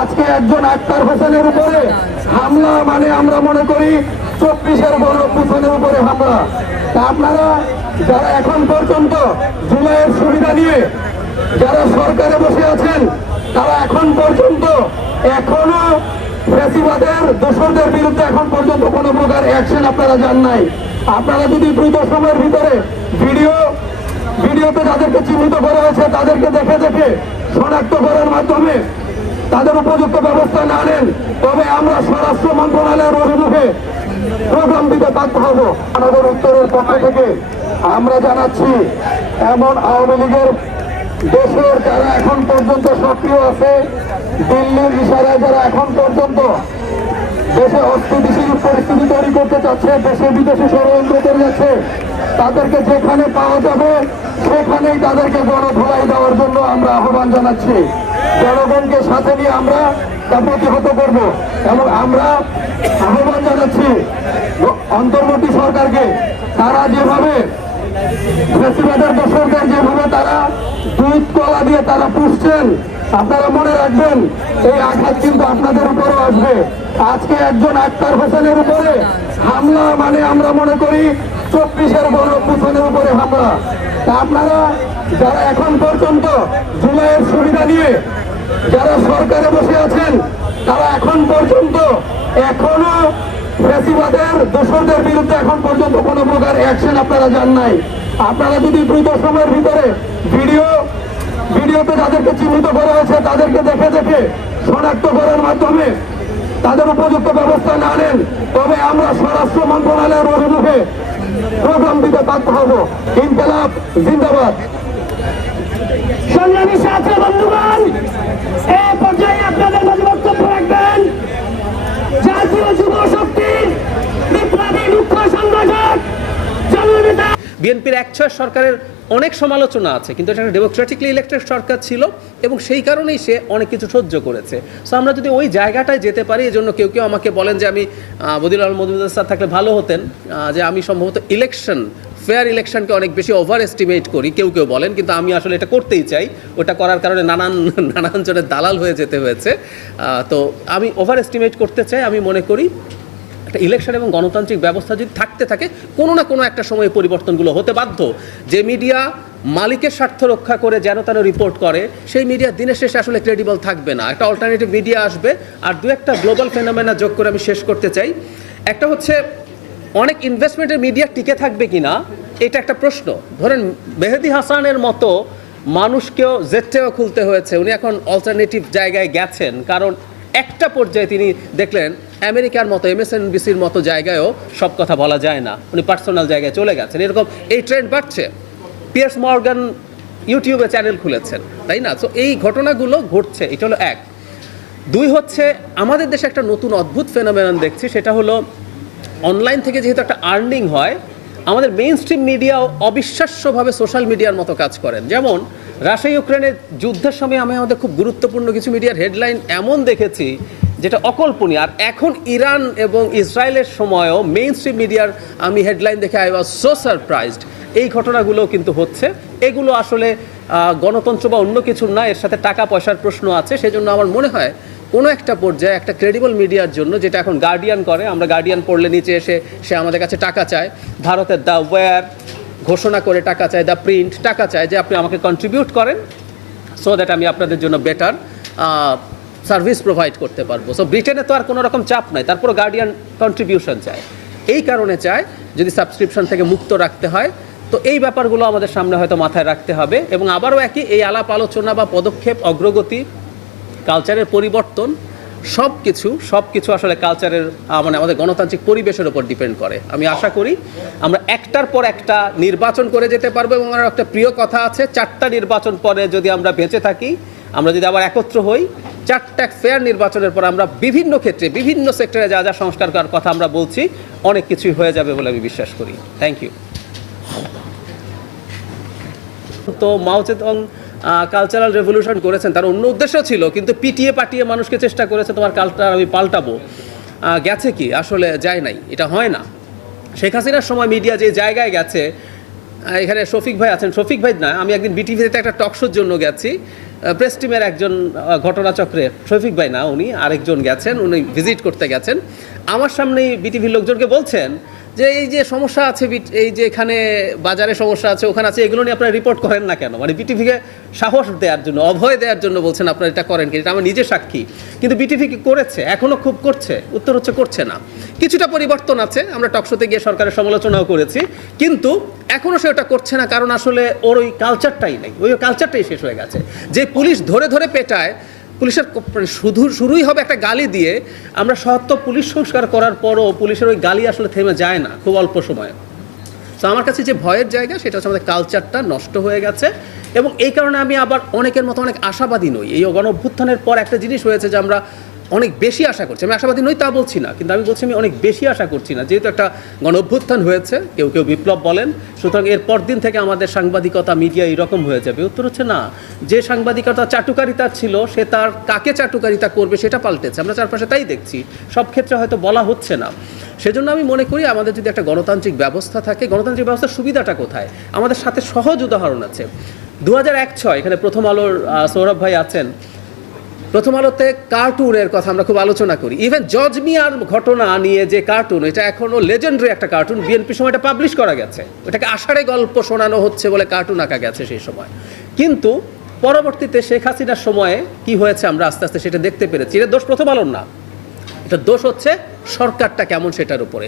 আজকে একজন আক্তার হোসেনের উপরে হামলা মানে আমরা মনে করি 24-এর গণঅভ্যুত্থানের উপরে হামলা। তা আপনারা যারা এখন পর্যন্ত জুলাইয়ের সুবিধা নিয়ে যারা সরকারে বসে আছেন, তারা এখন পর্যন্ত এখনো ফ্যাসিবাদের দোষরদের বিরুদ্ধে এখন পর্যন্ত কোনো প্রকার অ্যাকশন আপনারা জান নাই। আপনারা যদি দ্রুত সময়ের ভিতরে ভিডিওতে যাদেরকে চিহ্নিত করা হয়েছে তাদেরকে দেখে দেখে শনাক্ত করার মাধ্যমে তাদের উপযুক্ত ব্যবস্থা না নেন, তবে আমরা স্বরাষ্ট্র মন্ত্রণালয়ের অভিমুখে প্রোগ্রাম দিতে বাধ্য হব। আমাদের উত্তরের পক্ষ থেকে আমরা জানাচ্ছি, এমন আওয়ামী লীগের দেশের যারা এখন পর্যন্ত সক্রিয় আছে, দিল্লির ইশারায় যারা এখন পর্যন্ত দেশে অস্থিতিশীল পরিস্থিতি তৈরি করতে চাচ্ছে, দেশে বিদেশে ষড়যন্ত্র করে যাচ্ছে, তাদেরকে যেখানে পাওয়া যাবে সেখানেই তাদেরকে গণধোলাই দেওয়ার জন্য আমরা আহ্বান জানাচ্ছি। জনগণকে সাথে নিয়ে আমরা তা প্রতিহত করব এবং আমরা আহ্বান জানাচ্ছি অন্তর্বর্তী সরকারকে, তারা যেভাবে ফ্যাসিবাদের দোষরদের যেভাবে তারা দুধ কলা দিয়ে তারা পুষছেন, আপনারা মনে রাখবেন এই আঘাত কিন্তু আপনাদের উপরও আসবে। আজকে একজন আক্তার হোসেনের উপরে হামলা মানে আমরা মনে করি 24-এর গণঅভ্যুত্থানের উপরে হামলা। তা আপনারা যারা এখন পর্যন্ত জুলাইয়ের সুবিধা নিয়ে যারা সরকারে বসে আছেন, তারা এখন পর্যন্ত এখনো ফ্যাসিবাদের দোষরদের বিরুদ্ধে এখন পর্যন্ত কোনো প্রকার অ্যাকশন আপনারা জান নাই। আপনারা যদি দ্রুত সময়ের ভিতরে ভিডিওতে যাদেরকে চিহ্নিত করা হয়েছে তাদেরকে দেখে দেখে শনাক্ত করার মাধ্যমে তাদের উপযুক্ত ব্যবস্থা না নেন, তবে আমরা স্বরাষ্ট্র মন্ত্রণালয়ের অভিমুখে প্রোগ্রাম দিতে বাধ্য হব। ইনকিলাব জিন্দাবাদ। সংগ্রামী ছাত্র বন্ধুগণ, এই পর্যায়ে আপনাদের মাঝে বক্তব্য রাখবেন জাতীয় যুব শক্তির বিপ্লবী মুখ্য সংগঠক জননেতা। বিএনপির ১/৬ সরকারের অনেক সমালোচনা আছে, কিন্তু এটা একটা ডেমোক্রেটিকলি ইলেক্টেড সরকার ছিল এবং সেই কারণেই সে অনেক কিছু সহ্য করেছে। সো আমরা যদি ওই জায়গাটায় যেতে পারি, এই জন্য কেউ কেউ আমাকে বলেন যে আমি বদিউল আলম মজুমদার স্যার থাকলে ভালো হতেন, যে আমি সম্ভবত ফেয়ার ইলেকশনকে অনেক বেশি ওভার এস্টিমেট করি, কেউ কেউ বলেন, কিন্তু আমি আসলে এটা করতেই চাই। ওটা করার কারণে নানান জনের দালাল হয়ে যেতে হয়েছে। তো আমি ওভার এস্টিমেট করতে চাই। আমি মনে করি একটা ইলেকশন এবং গণতান্ত্রিক ব্যবস্থা যদি থাকতে থাকে, কোনো না কোনো একটা সময়ে পরিবর্তনগুলো হতে বাধ্য। যে মিডিয়া মালিকের স্বার্থ রক্ষা করে যেন তেন রিপোর্ট করে, সেই মিডিয়া দিনের শেষে আসলে ক্রেডিবল থাকবে না। একটা অল্টারনেটিভ মিডিয়া আসবে। আর দু একটা গ্লোবাল ফেনোমেনা যোগ করে আমি শেষ করতে চাই। একটা হচ্ছে অনেক ইনভেস্টমেন্টের মিডিয়া টিকে থাকবে কি না, এটা একটা প্রশ্ন। ধরেন মেহেদী হাসানের মতো মানুষকেও জেটটাও খুলতে হয়েছে, উনি এখন অল্টারনেটিভ জায়গায় গেছেন, কারণ একটা পর্যায়ে তিনি দেখলেন আমেরিকার মতো MSNBCর মতো জায়গায়ও সব কথা বলা যায় না, উনি পার্সোনাল জায়গায় চলে গেছেন। এরকম এই ট্রেন্ড বাড়ছে। পিয়ার্স মর্গান ইউটিউবে চ্যানেল খুলেছেন, তাই না? সো এই ঘটনাগুলো ঘটছে, এটা হলো এক। দুই হচ্ছে আমাদের দেশে একটা নতুন অদ্ভুত ফেনোমেনন দেখছি, সেটা হলো অনলাইন থেকে যেহেতু একটা আর্নিং হয়, আমাদের মেইন স্ট্রিম মিডিয়াও অবিশ্বাস্যভাবে সোশ্যাল মিডিয়ার মতো কাজ করেন। যেমন রাশিয়া ইউক্রেনের যুদ্ধের সময় আমি আমাদের খুব গুরুত্বপূর্ণ কিছু মিডিয়ার হেডলাইন এমন দেখেছি যেটা অকল্পনীয়। আর এখন ইরান এবং ইসরায়েলের সময়ও মেইন স্ট্রিম মিডিয়ার আমি হেডলাইন দেখে আই ওয়াজ সো সারপ্রাইজড। এই ঘটনাগুলো কিন্তু হচ্ছে। এগুলো আসলে গণতন্ত্র বা অন্য কিছুর না, এর সাথে টাকা পয়সার প্রশ্ন আছে। সেজন্য আমার মনে হয় কোনো একটা পর্যায়ে একটা ক্রেডিবল মিডিয়ার জন্য, যেটা এখন গার্ডিয়ান করে, আমরা গার্ডিয়ান পড়লে নিচে এসে সে আমাদের কাছে টাকা চায়, ভারতের দ্য ওয়্যার ঘোষণা করে টাকা চায়, দ্য প্রিন্ট টাকা চায় যে আপনি আমাকে কন্ট্রিবিউট করেন সো দ্যাট আমি আপনাদের জন্য বেটার সার্ভিস প্রোভাইড করতে পারবো। সো ব্রিটেনে তো আর কোনো রকম চাপ নাই, তারপরও গার্ডিয়ান কন্ট্রিবিউশন চায়। এই কারণে চায় যদি সাবস্ক্রিপশন থেকে মুক্ত রাখতে হয়। তো এই ব্যাপারগুলো আমাদের সামনে হয়তো মাথায় রাখতে হবে। এবং আবারও একই এই আলাপ আলোচনা বা পদক্ষেপ, অগ্রগতি, কালচারের পরিবর্তন, সব কিছু আসলে কালচারের মানে আমাদের গণতান্ত্রিক পরিবেশের উপর ডিপেন্ড করে। আমি আশা করি আমরা একটার পর একটা নির্বাচন করে যেতে পারবো। এবং আমার একটা প্রিয় কথা আছে, 4টা নির্বাচন পরে যদি আমরা বেঁচে থাকি, আমরা যদি আবার একত্র হই, 4টা ফেয়ার নির্বাচনের পর আমরা বিভিন্ন ক্ষেত্রে বিভিন্ন সেক্টরে যা যা সংস্কার করার কথা আমরা বলছি, অনেক কিছুই হয়ে যাবে বলে আমি বিশ্বাস করি। Thank you. তো মাও জেদং কালচারাল রেভলিউশন করেছেন, তার অন্য উদ্দেশ্য ছিল, কিন্তু পিটিয়ে পাটিয়ে মানুষকে চেষ্টা করেছে তোমার কালচার আমি পাল্টাবো। গেছে কি? আসলে যায় নাই, এটা হয় না। শেখ হাসিনার সময় মিডিয়া যে জায়গায় গেছে, এখানে শফিক ভাই আছেন, শফিক ভাই না, আমি একদিন বিটিভিতে একটা টক শোর জন্য গেছি, প্রেস টিমের একজন ঘটনাচক্রে শফিক ভাই না, উনি আরেকজন গেছেন, উনি ভিজিট করতে গেছেন, আমার সামনেই বিটিভির লোকজনকে বলছেন যে এই যে সমস্যা আছে, এই যে এখানে বাজারে সমস্যা আছে, ওখানে আছে, এগুলো নিয়ে আপনারা রিপোর্ট করেন না কেন? মানে বিটিভিকে সাহস দেওয়ার জন্য, অভয় দেওয়ার জন্য বলছেন আপনারা এটা করেন কি? এটা আমার নিজের সাক্ষী। কিন্তু বিটিভি কি করেছে? এখনও খুব করছে? উত্তর হচ্ছে করছে না। কিছুটা পরিবর্তন আছে, আমরা টকশোতে গিয়ে সরকারের সমালোচনাও করেছি, কিন্তু এখনও সে ওটা করছে না, কারণ আসলে ওর ওই কালচারটাই নেই, ওই কালচারটাই শেষ হয়ে গেছে। যে পুলিশ ধরে ধরে পেটায়, পুলিশের শুরুই হবে একটা গালি দিয়ে। আমরা সত্য পুলিশ সংস্কার করার পরও পুলিশের ওই গালি আসলে থেমে যায় না খুব অল্প সময়ে। তো আমার কাছে যে ভয়ের জায়গা, সেটা হচ্ছে আমাদের কালচারটা নষ্ট হয়ে গেছে, এবং এই কারণে আমি আবার অনেকের মতো অনেক আশাবাদী নই। এই গণ অভ্যুত্থানের পর একটা জিনিস হয়েছে যে আমরা অনেক বেশি আশা করছি। আমি আশাবাদী নই তা বলছি না, কিন্তু আমি বলছি আমি অনেক বেশি আশা করছি না, যেহেতু একটা গণ অভ্যুত্থান হয়েছে, কেউ কেউ বিপ্লব বলেন, সুতরাং এর পর দিন থেকে আমাদের সাংবাদিকতা, মিডিয়া এইরকম হয়ে যাবে। উত্তর হচ্ছে না। যে সাংবাদিকতা চাটুকারিতা ছিল, সে তার কাকে চাটুকারিতা করবে সেটা পাল্টেছে। আমরা চারপাশে তাই দেখছি, সব ক্ষেত্রে হয়তো বলা হচ্ছে না। সেজন্য আমি মনে করি আমাদের যদি একটা গণতান্ত্রিক ব্যবস্থা থাকে, গণতান্ত্রিক ব্যবস্থার সুবিধাটা কোথায়? আমাদের সাথে সহজ উদাহরণ আছে। 2001-06 এখানে প্রথম আলোর সৌরভ ভাই আছেন, প্রথম আলোতে কার্টুনের কথা আমরা খুব আলোচনা করি। ইভেন জজ মিয়ার ঘটনা নিয়ে যে কার্টুন, এটা এখনও লেজেন্ডারি একটা কার্টুন, বিএনপির সময় এটা পাবলিশ করা গেছে, ওটাকে আষাঢ়ে গল্প শোনানো হচ্ছে বলে কার্টুন আঁকা গেছে সেই সময়। কিন্তু পরবর্তীতে শেখ হাসিনার সময়ে কি হয়েছে আমরা আস্তে আস্তে সেটা দেখতে পেরেছি। এটা দোষ প্রথম আলোর না, এটা দোষ হচ্ছে সরকারটা কেমন সেটার উপরে।